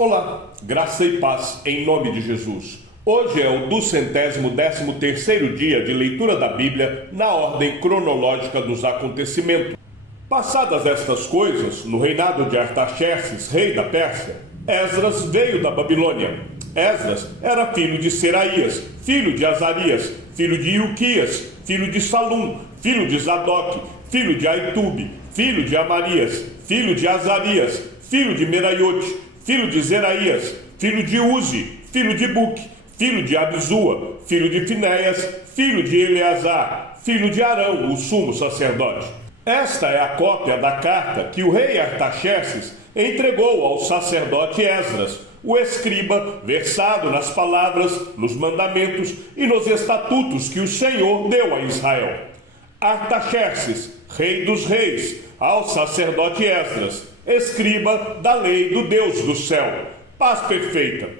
Olá, graça e paz em nome de Jesus. Hoje é o 213º dia de leitura da Bíblia na ordem cronológica dos acontecimentos. Passadas estas coisas, no reinado de Artaxerxes, rei da Pérsia, Esdras veio da Babilônia. Esdras era filho de Seraías, filho de Azarias, filho de Ilquias, filho de Salum, filho de Zadok, filho de Aitube, filho de Amarias, filho de Azarias, filho de Meraiote, filho de Zeraías, filho de Uzi, filho de Buque, filho de Abisua, filho de Finéias, filho de Eleazar, filho de Arão, o sumo sacerdote. Esta é a cópia da carta que o rei Artaxerxes entregou ao sacerdote Esdras, o escriba, versado nas palavras, nos mandamentos e nos estatutos que o Senhor deu a Israel. Artaxerxes, rei dos reis, ao sacerdote Esdras, escriba da lei do Deus do céu. Paz perfeita.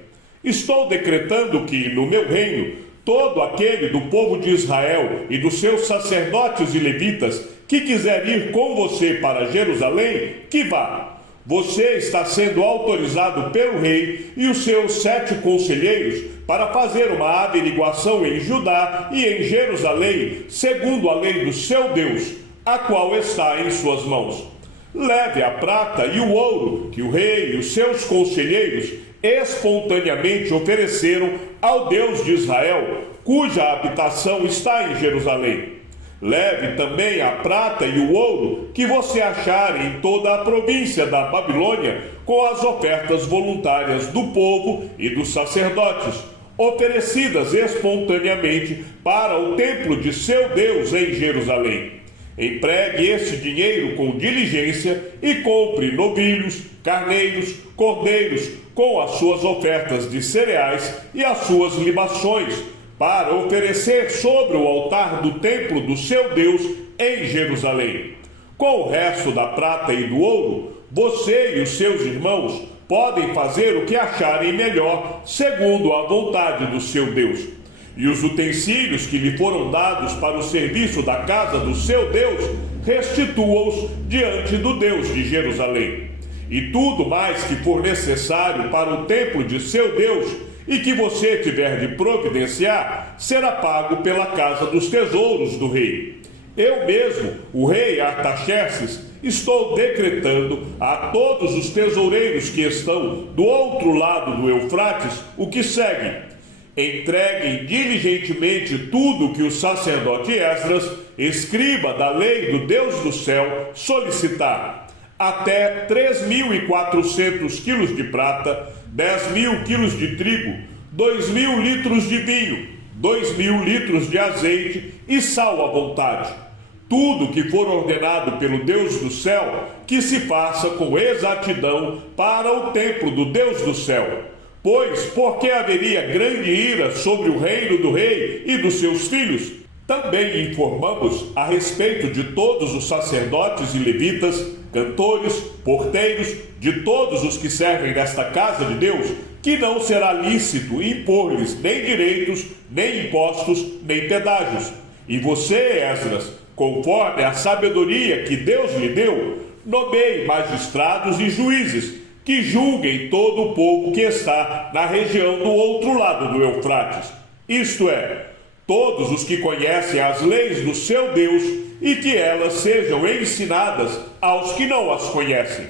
Estou decretando que, no meu reino, todo aquele do povo de Israel e dos seus sacerdotes e levitas que quiser ir com você para Jerusalém, que vá. Você está sendo autorizado pelo rei e os seus 7 conselheiros para fazer uma averiguação em Judá e em Jerusalém, segundo a lei do seu Deus, a qual está em suas mãos. Leve a prata e o ouro que o rei e os seus conselheiros espontaneamente ofereceram ao Deus de Israel, cuja habitação está em Jerusalém. Leve também a prata e o ouro que você achar em toda a província da Babilônia, com as ofertas voluntárias do povo e dos sacerdotes, oferecidas espontaneamente para o templo de seu Deus em Jerusalém. Empregue esse dinheiro com diligência e compre novilhos, carneiros, cordeiros, com as suas ofertas de cereais e as suas libações, para oferecer sobre o altar do templo do seu Deus em Jerusalém. Com o resto da prata e do ouro, você e os seus irmãos podem fazer o que acharem melhor, segundo a vontade do seu Deus. E os utensílios que lhe foram dados para o serviço da casa do seu Deus, restitua-os diante do Deus de Jerusalém. E tudo mais que for necessário para o templo de seu Deus, e que você tiver de providenciar, será pago pela casa dos tesouros do rei. Eu mesmo, o rei Artaxerxes, estou decretando a todos os tesoureiros que estão do outro lado do Eufrates o que segue. Entreguem diligentemente tudo que o sacerdote Esdras, escriba da lei do Deus do céu, solicitar. Até 3.400 quilos de prata, 10.000 quilos de trigo, 2.000 litros de vinho, 2.000 litros de azeite e sal à vontade. Tudo que for ordenado pelo Deus do céu, que se faça com exatidão para o templo do Deus do céu. Pois, porque haveria grande ira sobre o reino do rei e dos seus filhos, também informamos a respeito de todos os sacerdotes e levitas, cantores, porteiros, de todos os que servem nesta casa de Deus, que não será lícito impor-lhes nem direitos, nem impostos, nem pedágios. E você, Esdras, conforme a sabedoria que Deus lhe deu, nomeie magistrados e juízes, que julguem todo o povo que está na região do outro lado do Eufrates, isto é, todos os que conhecem as leis do seu Deus e que elas sejam ensinadas aos que não as conhecem.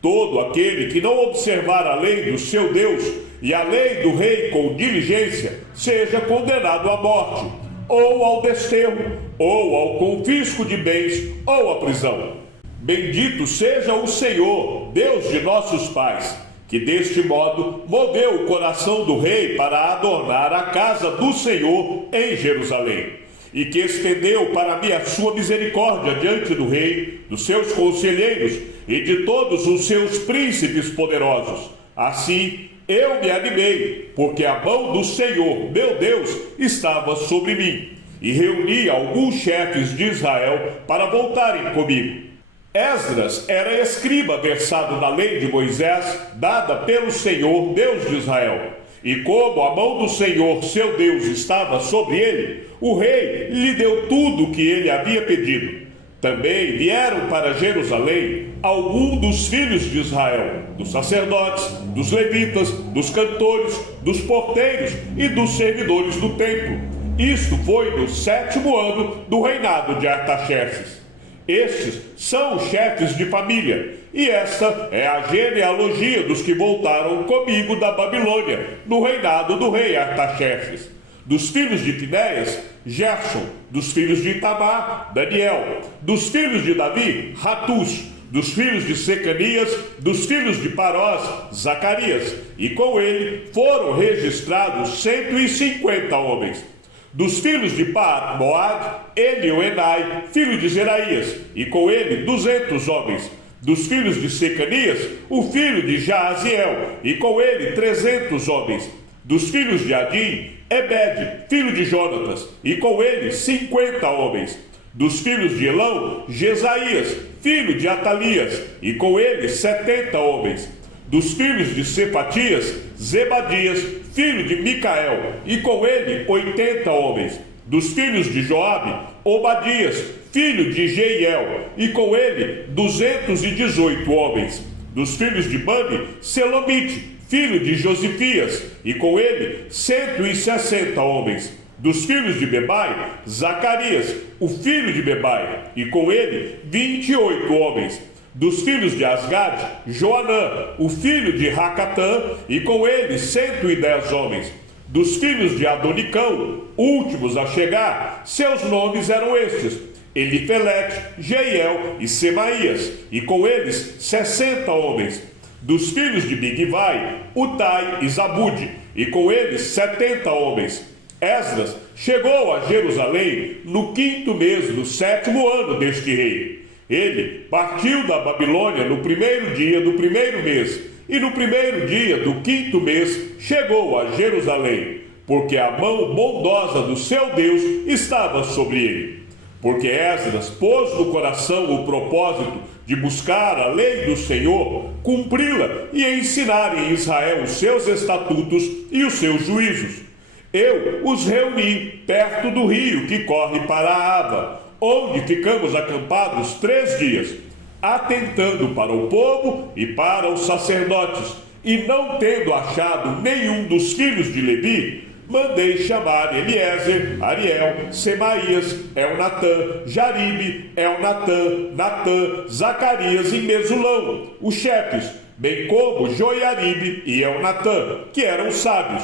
Todo aquele que não observar a lei do seu Deus e a lei do rei com diligência, seja condenado à morte, ou ao desterro, ou ao confisco de bens, ou à prisão. Bendito seja o Senhor, Deus de nossos pais, que deste modo moveu o coração do rei para adornar a casa do Senhor em Jerusalém, e que estendeu para mim a sua misericórdia diante do rei, dos seus conselheiros e de todos os seus príncipes poderosos. Assim, eu me animei, porque a mão do Senhor, meu Deus, estava sobre mim, e reuni alguns chefes de Israel para voltarem comigo. Esdras era escriba versado na lei de Moisés, dada pelo Senhor, Deus de Israel. E como a mão do Senhor, seu Deus, estava sobre ele, o rei lhe deu tudo o que ele havia pedido. Também vieram para Jerusalém algum dos filhos de Israel, dos sacerdotes, dos levitas, dos cantores, dos porteiros e dos servidores do templo. Isto foi no 7º ano do reinado de Artaxerxes. Estes são os chefes de família, e esta é a genealogia dos que voltaram comigo da Babilônia, no reinado do rei Artaxerxes. Dos filhos de Finéias, Gerson; dos filhos de Itamar, Daniel; dos filhos de Davi, Ratus; dos filhos de Secanias, dos filhos de Parós, Zacarias, e com ele foram registrados 150 homens. Dos filhos de Paat-Moab, Elioenai, filho de Zeraías, e com ele 200 homens. Dos filhos de Secanias, o filho de Jaaziel, e com ele 300 homens. Dos filhos de Adim, Ebed, filho de Jonatas, e com ele 50 homens. Dos filhos de Elão, Jesaías, filho de Atalias, e com ele 70 homens. Dos filhos de Cefatias, Zebadias, filho de Micael, e com ele 80 homens. Dos filhos de Joabe, Obadias, filho de Jeiel, e com ele 218 homens. Dos filhos de Bani, Selomite, filho de Josifias, e com ele 160 homens. Dos filhos de Bebai, Zacarias, o filho de Bebai, e com ele 28 homens. Dos filhos de Asgad, Joanã, o filho de Racatã, e com ele 110 homens. Dos filhos de Adonicão, últimos a chegar, seus nomes eram estes: Elifelete, Jeiel e Semaías, e com eles 60 homens. Dos filhos de Bigvai, Utai e Zabude, e com eles 70 homens. Esdras chegou a Jerusalém no 5º mês do 7º ano deste rei. Ele partiu da Babilônia no 1º dia do 1º mês, e no 1º dia do 5º mês chegou a Jerusalém, porque a mão bondosa do seu Deus estava sobre ele. Porque Esdras pôs no coração o propósito de buscar a lei do Senhor, cumpri-la e ensinar em Israel os seus estatutos e os seus juízos. Eu os reuni perto do rio que corre para a Ava, onde ficamos acampados 3 dias, atentando para o povo e para os sacerdotes, e não tendo achado nenhum dos filhos de Levi, mandei chamar Eliezer, Ariel, Semaías, Elnatã, Jaribe, Elnatã, Natã, Zacarias e Mesulão, os chefes, bem como Joiaribe e Elnatã, que eram sábios.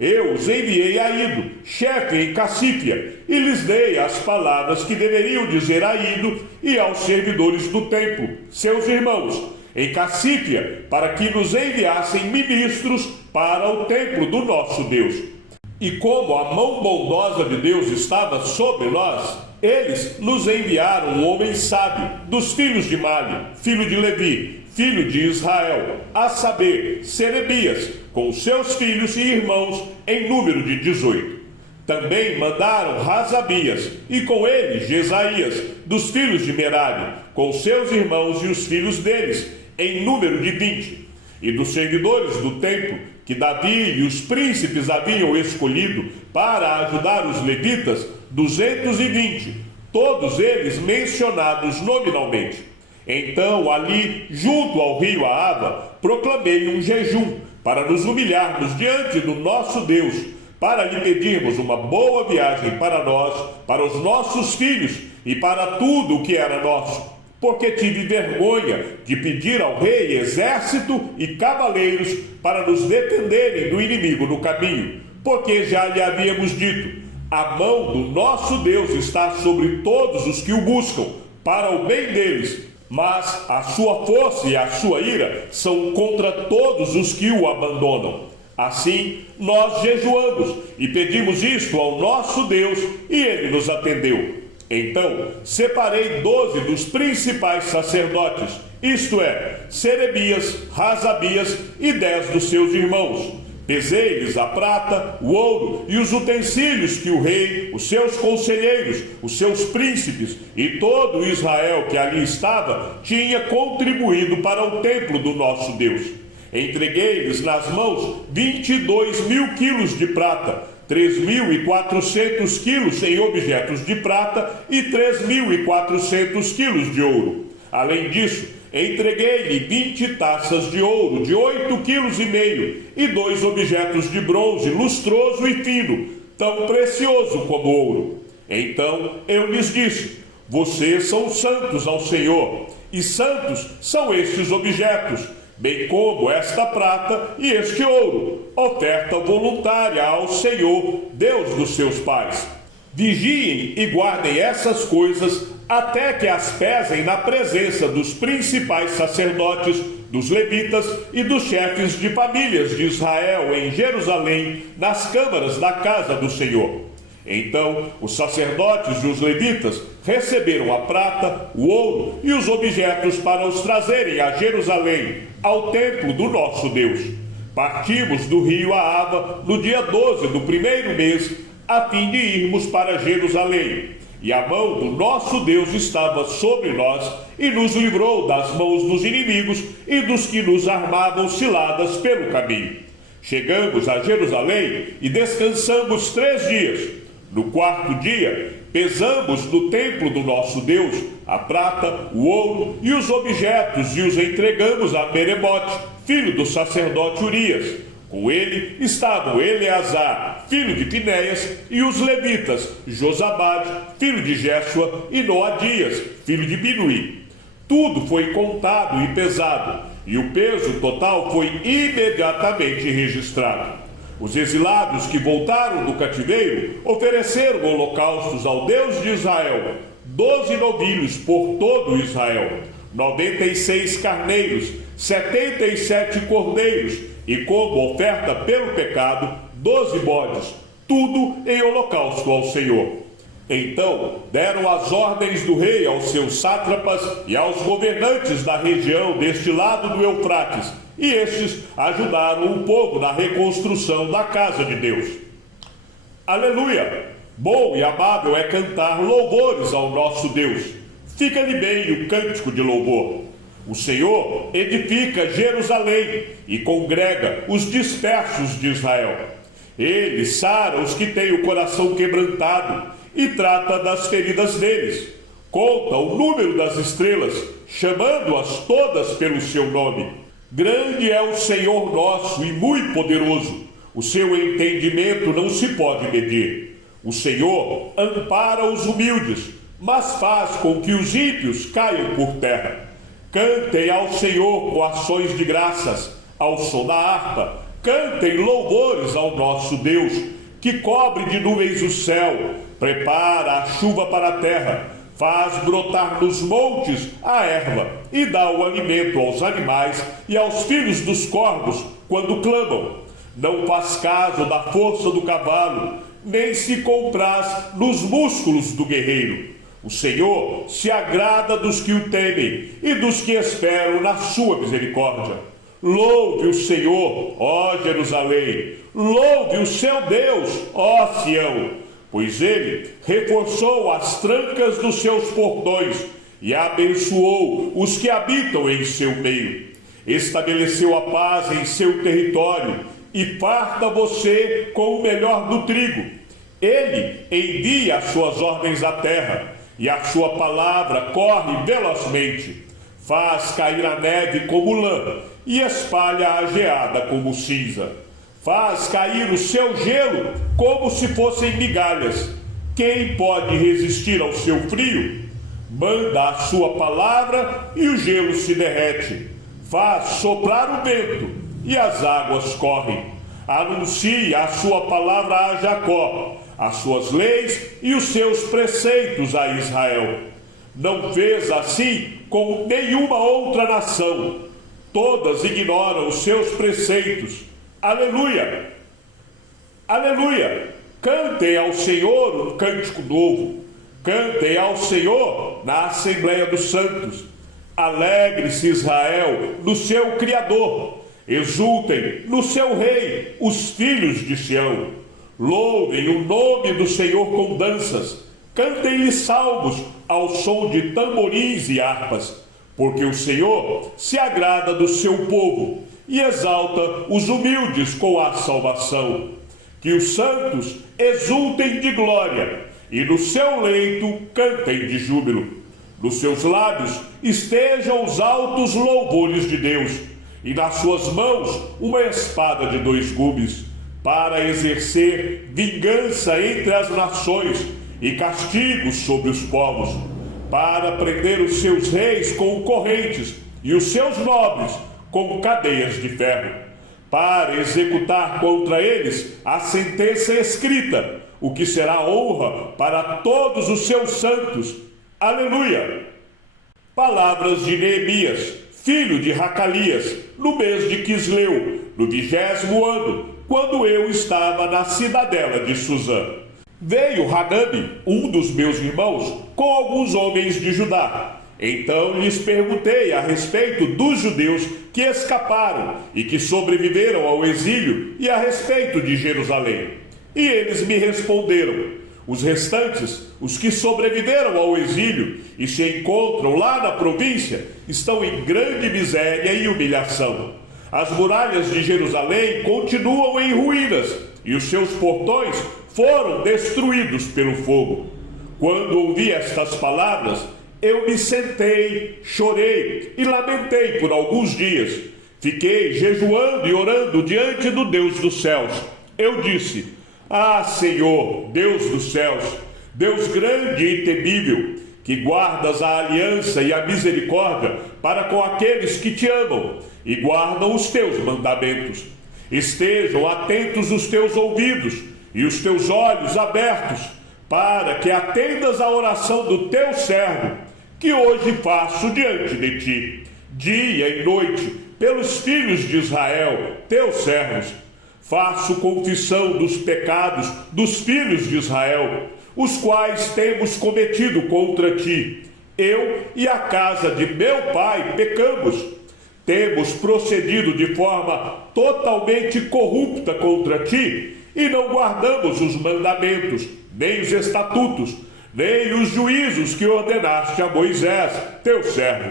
Eu os enviei a Ido, chefe em Cassífia, e lhes dei as palavras que deveriam dizer a Ido e aos servidores do templo, seus irmãos, em Cassífia, para que nos enviassem ministros para o templo do nosso Deus. E como a mão bondosa de Deus estava sobre nós, eles nos enviaram um homem sábio, dos filhos de Mali, filho de Levi, filho de Israel, a saber, Serebias, com seus filhos e irmãos, em número de 18. Também mandaram Razabias, e com ele Jesaías, dos filhos de Merari, com seus irmãos e os filhos deles, em número de 20. E dos servidores do templo, que Davi e os príncipes haviam escolhido para ajudar os levitas, 220, todos eles mencionados nominalmente. Então, ali, junto ao rio Ahava, proclamei um jejum, para nos humilharmos diante do nosso Deus, para lhe pedirmos uma boa viagem para nós, para os nossos filhos e para tudo o que era nosso. Porque tive vergonha de pedir ao rei exército e cavaleiros para nos defenderem do inimigo no caminho, porque já lhe havíamos dito: a mão do nosso Deus está sobre todos os que o buscam, para o bem deles, mas a sua força e a sua ira são contra todos os que o abandonam. Assim, nós jejuamos e pedimos isto ao nosso Deus, e ele nos atendeu. Então, separei 12 dos principais sacerdotes, isto é, Serebias, Razabias e 10 dos seus irmãos. Pesei-lhes a prata, o ouro e os utensílios que o rei, os seus conselheiros, os seus príncipes e todo Israel que ali estava tinha contribuído para o templo do nosso Deus. Entreguei-lhes nas mãos 22.000 quilos de prata, 3.400 quilos em objetos de prata e 3.400 quilos de ouro. Além disso, entreguei-lhe 20 taças de ouro de 8,5 kg e 2 objetos de bronze lustroso e fino, tão precioso como ouro. Então eu lhes disse: vocês são santos ao Senhor, e santos são estes objetos, bem como esta prata e este ouro, oferta voluntária ao Senhor, Deus dos seus pais. Vigiem e guardem essas coisas até que as pesem na presença dos principais sacerdotes, dos levitas e dos chefes de famílias de Israel em Jerusalém, nas câmaras da casa do Senhor. Então os sacerdotes e os levitas receberam a prata, o ouro e os objetos para os trazerem a Jerusalém, ao templo do nosso Deus. Partimos do rio Ahava no dia 12 do primeiro mês, a fim de irmos para Jerusalém. E a mão do nosso Deus estava sobre nós e nos livrou das mãos dos inimigos e dos que nos armavam ciladas pelo caminho. Chegamos a Jerusalém e descansamos 3 dias. No 4º dia, pesamos no templo do nosso Deus a prata, o ouro e os objetos e os entregamos a Meremote, filho do sacerdote Urias. Com ele estavam Eleazar, filho de Finéias, e os levitas, Josabade, filho de Jéssua, e Noadias, filho de Binuí. Tudo foi contado e pesado, e o peso total foi imediatamente registrado. Os exilados que voltaram do cativeiro ofereceram holocaustos ao Deus de Israel, 12 novilhos por todo Israel, 96 carneiros, 77 cordeiros, e como oferta pelo pecado, 12 bodes, tudo em holocausto ao Senhor. Então deram as ordens do rei aos seus sátrapas e aos governantes da região deste lado do Eufrates, e estes ajudaram o povo na reconstrução da casa de Deus. Aleluia! Bom e amável é cantar louvores ao nosso Deus. Fica-lhe bem o cântico de louvor. O Senhor edifica Jerusalém e congrega os dispersos de Israel. Ele sara os que têm o coração quebrantado e trata das feridas deles. Conta o número das estrelas, chamando-as todas pelo seu nome. Grande é o Senhor nosso e muito poderoso. O seu entendimento não se pode medir. O Senhor ampara os humildes, mas faz com que os ímpios caiam por terra. Cantem ao Senhor com ações de graças, ao som da harpa. Cantem louvores ao nosso Deus, que cobre de nuvens o céu, prepara a chuva para a terra, faz brotar nos montes a erva e dá o alimento aos animais e aos filhos dos corvos quando clamam. Não faz caso da força do cavalo, nem se compraz nos músculos do guerreiro. O Senhor se agrada dos que o temem e dos que esperam na sua misericórdia. Louve o Senhor, ó Jerusalém, louve o seu Deus, ó Sião, pois ele reforçou as trancas dos seus portões e abençoou os que habitam em seu meio. Estabeleceu a paz em seu território e farta você com o melhor do trigo. Ele envia as suas ordens à terra e a sua palavra corre velozmente. Faz cair a neve como lã e espalha a geada como cinza. Faz cair o seu gelo como se fossem migalhas. Quem pode resistir ao seu frio? Manda a sua palavra e o gelo se derrete. Faz soprar o vento e as águas correm. Anuncia a sua palavra a Jacó, as suas leis e os seus preceitos a Israel. Não fez assim com nenhuma outra nação. Todas ignoram os seus preceitos. Aleluia! Aleluia! Cantem ao Senhor um cântico novo. Cantem ao Senhor na Assembleia dos Santos. Alegre-se Israel no seu Criador. Exultem no seu Rei os filhos de Sião. Louvem o nome do Senhor com danças. Cantem-lhe salmos ao som de tamborins e harpas. Porque o Senhor se agrada do seu povo e exalta os humildes com a salvação. Que os santos exultem de glória e no seu leito cantem de júbilo. Nos seus lábios estejam os altos louvores de Deus, e nas suas mãos uma espada de 2 gumes, para exercer vingança entre as nações e castigos sobre os povos, para prender os seus reis com correntes e os seus nobres com cadeias de ferro, para executar contra eles a sentença escrita, o que será honra para todos os seus santos. Aleluia! Palavras de Neemias, filho de Racalias, no mês de Quisleu, no 20º ano, quando eu estava na cidadela de Suzã. Veio Hanani, um dos meus irmãos, com alguns homens de Judá. Então lhes perguntei a respeito dos judeus que escaparam e que sobreviveram ao exílio e a respeito de Jerusalém. E eles me responderam: os restantes, os que sobreviveram ao exílio e se encontram lá na província, estão em grande miséria e humilhação. As muralhas de Jerusalém continuam em ruínas e os seus portões foram destruídos pelo fogo. Quando ouvi estas palavras, eu me sentei, chorei e lamentei por alguns dias. Fiquei jejuando e orando diante do Deus dos céus. Eu disse: ah, Senhor, Deus dos céus, Deus grande e temível, que guardas a aliança e a misericórdia para com aqueles que te amam e guardam os teus mandamentos. Estejam atentos os teus ouvidos e os teus olhos abertos, para que atendas à oração do teu servo, que hoje faço diante de ti, dia e noite, pelos filhos de Israel, teus servos. Faço confissão dos pecados dos filhos de Israel, os quais temos cometido contra ti. Eu e a casa de meu pai pecamos. Temos procedido de forma totalmente corrupta contra ti e não guardamos os mandamentos, nem os estatutos, nem os juízos que ordenaste a Moisés, teu servo.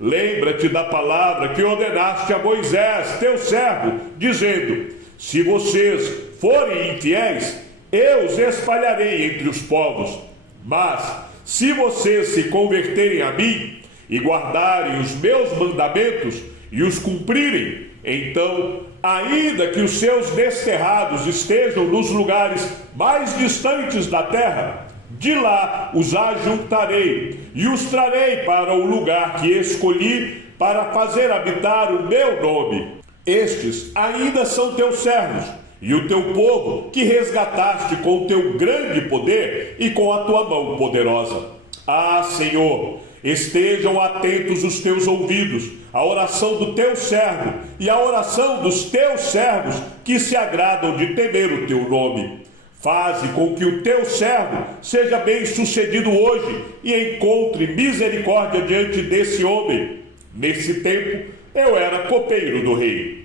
Lembra-te da palavra que ordenaste a Moisés, teu servo, dizendo: se vocês forem infiéis, eu os espalharei entre os povos. Mas, se vocês se converterem a mim e guardarem os meus mandamentos e os cumprirem, então, ainda que os seus desterrados estejam nos lugares mais distantes da terra, de lá os ajuntarei e os trarei para o lugar que escolhi para fazer habitar o meu nome. Estes ainda são teus servos, e o teu povo que resgataste com o teu grande poder e com a tua mão poderosa. Ah, Senhor, estejam atentos os teus ouvidos à oração do teu servo e à oração dos teus servos que se agradam de temer o teu nome. Faze com que o teu servo seja bem-sucedido hoje e encontre misericórdia diante desse homem. Nesse tempo, eu era copeiro do rei.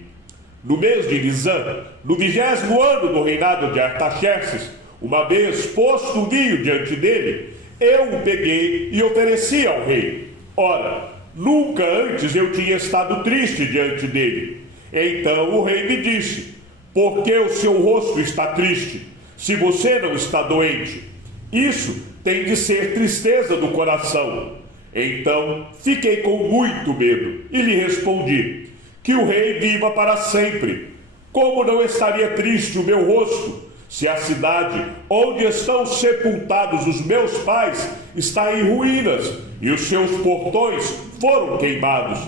No mês de Nisan, no 20º ano do reinado de Artaxerxes, uma vez posto o vinho diante dele, eu o peguei e ofereci ao rei. Ora, nunca antes eu tinha estado triste diante dele. Então o rei me disse: por que o seu rosto está triste, se você não está doente? Isso tem de ser tristeza do coração. Então fiquei com muito medo e lhe respondi: que o rei viva para sempre. Como não estaria triste o meu rosto, se a cidade onde estão sepultados os meus pais está em ruínas e os seus portões foram queimados?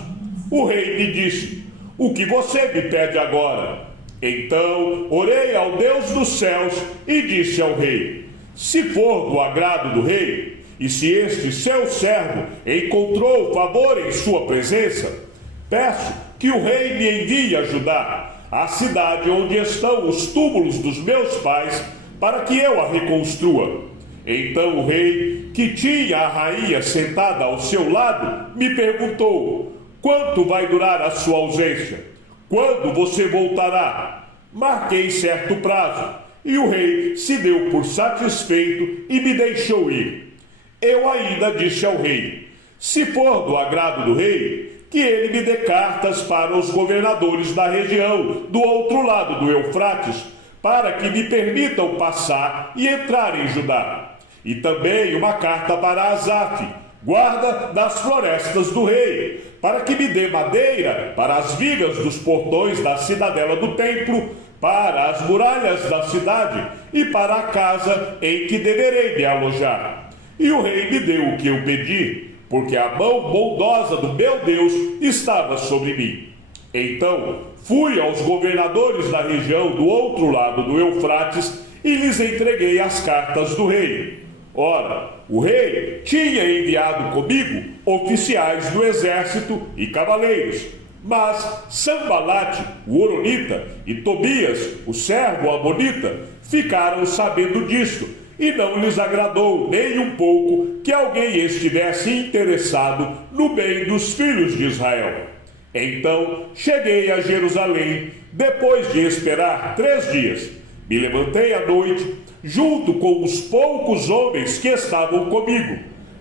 O rei me disse: o que você me pede agora? Então orei ao Deus dos céus e disse ao rei: se for do agrado do rei, e se este seu servo encontrou favor em sua presença, peço que o rei me envie a Judá, a cidade onde estão os túmulos dos meus pais, para que eu a reconstrua. Então o rei, que tinha a rainha sentada ao seu lado, me perguntou: quanto vai durar a sua ausência? Quando você voltará? Marquei certo prazo, e o rei se deu por satisfeito e me deixou ir. Eu ainda disse ao rei: se for do agrado do rei, que ele me dê cartas para os governadores da região do outro lado do Eufrates, para que me permitam passar e entrar em Judá. E também uma carta para Asaf, guarda das florestas do rei, para que me dê madeira para as vigas dos portões da cidadela do templo, para as muralhas da cidade e para a casa em que deverei me alojar. E o rei me deu o que eu pedi, porque a mão bondosa do meu Deus estava sobre mim. Então fui aos governadores da região do outro lado do Eufrates e lhes entreguei as cartas do rei. Ora, o rei tinha enviado comigo oficiais do exército e cavaleiros, mas Sanbalate, o horonita, e Tobias, o servo amonita, ficaram sabendo disto, e não lhes agradou nem um pouco que alguém estivesse interessado no bem dos filhos de Israel. Então cheguei a Jerusalém, depois de esperar 3 dias. Me levantei à noite, junto com os poucos homens que estavam comigo.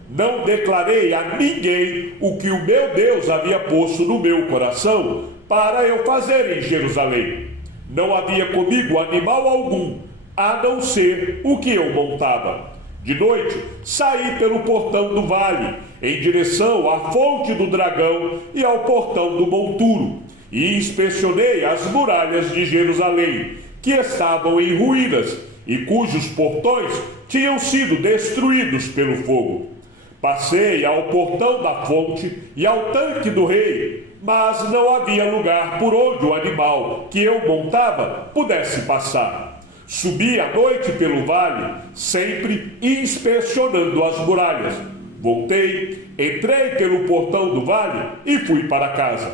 Não declarei a ninguém o que o meu Deus havia posto no meu coração para eu fazer em Jerusalém. Não havia comigo animal algum, a não ser o que eu montava. De noite, saí pelo portão do vale, em direção à fonte do dragão e ao portão do monturo, e inspecionei as muralhas de Jerusalém, que estavam em ruínas e cujos portões tinham sido destruídos pelo fogo. Passei ao portão da fonte e ao tanque do rei, mas não havia lugar por onde o animal que eu montava pudesse passar. Subi à noite pelo vale, sempre inspecionando as muralhas. Voltei, entrei pelo portão do vale e fui para casa.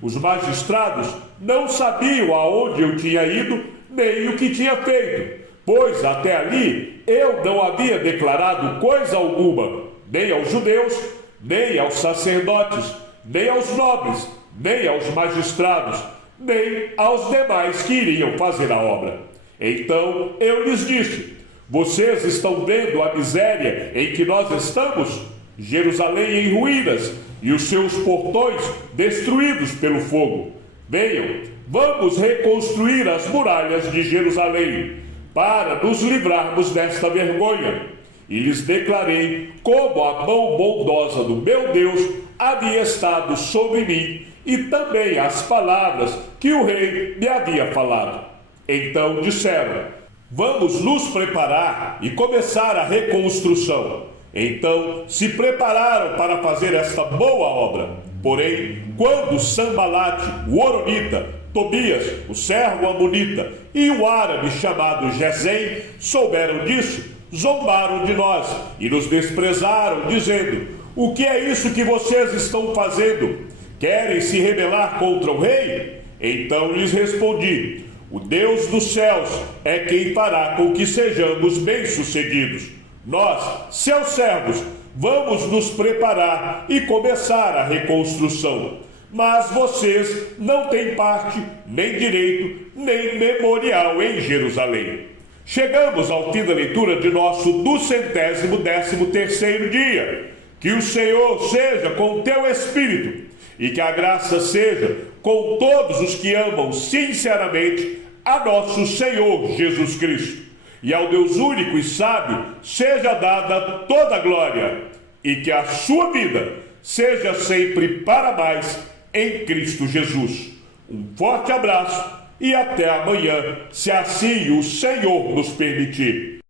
Os magistrados não sabiam aonde eu tinha ido, nem o que tinha feito, pois até ali eu não havia declarado coisa alguma, nem aos judeus, nem aos sacerdotes, nem aos nobres, nem aos magistrados, nem aos demais que iriam fazer a obra. Então eu lhes disse: vocês estão vendo a miséria em que nós estamos? Jerusalém em ruínas e os seus portões destruídos pelo fogo. Venham, vamos reconstruir as muralhas de Jerusalém, para nos livrarmos desta vergonha. E lhes declarei como a mão bondosa do meu Deus havia estado sobre mim, e também as palavras que o rei me havia falado. Então disseram: vamos nos preparar e começar a reconstrução. Então se prepararam para fazer esta boa obra. Porém, quando Sanbalate, o horonita, Tobias, o servo amonita, e o árabe chamado Gesem souberam disso, zombaram de nós e nos desprezaram, dizendo: o que é isso que vocês estão fazendo? Querem se rebelar contra o rei? Então lhes respondi: o Deus dos céus é quem fará com que sejamos bem-sucedidos. Nós, seus servos, vamos nos preparar e começar a reconstrução. Mas vocês não têm parte, nem direito, nem memorial em Jerusalém. Chegamos ao fim da leitura de nosso 213º dia. Que o Senhor seja com o teu espírito e que a graça seja com todos os que amam sinceramente a nosso Senhor Jesus Cristo. E ao Deus único e sábio seja dada toda a glória, e que a sua vida seja sempre para mais em Cristo Jesus. Um forte abraço e até amanhã, se assim o Senhor nos permitir.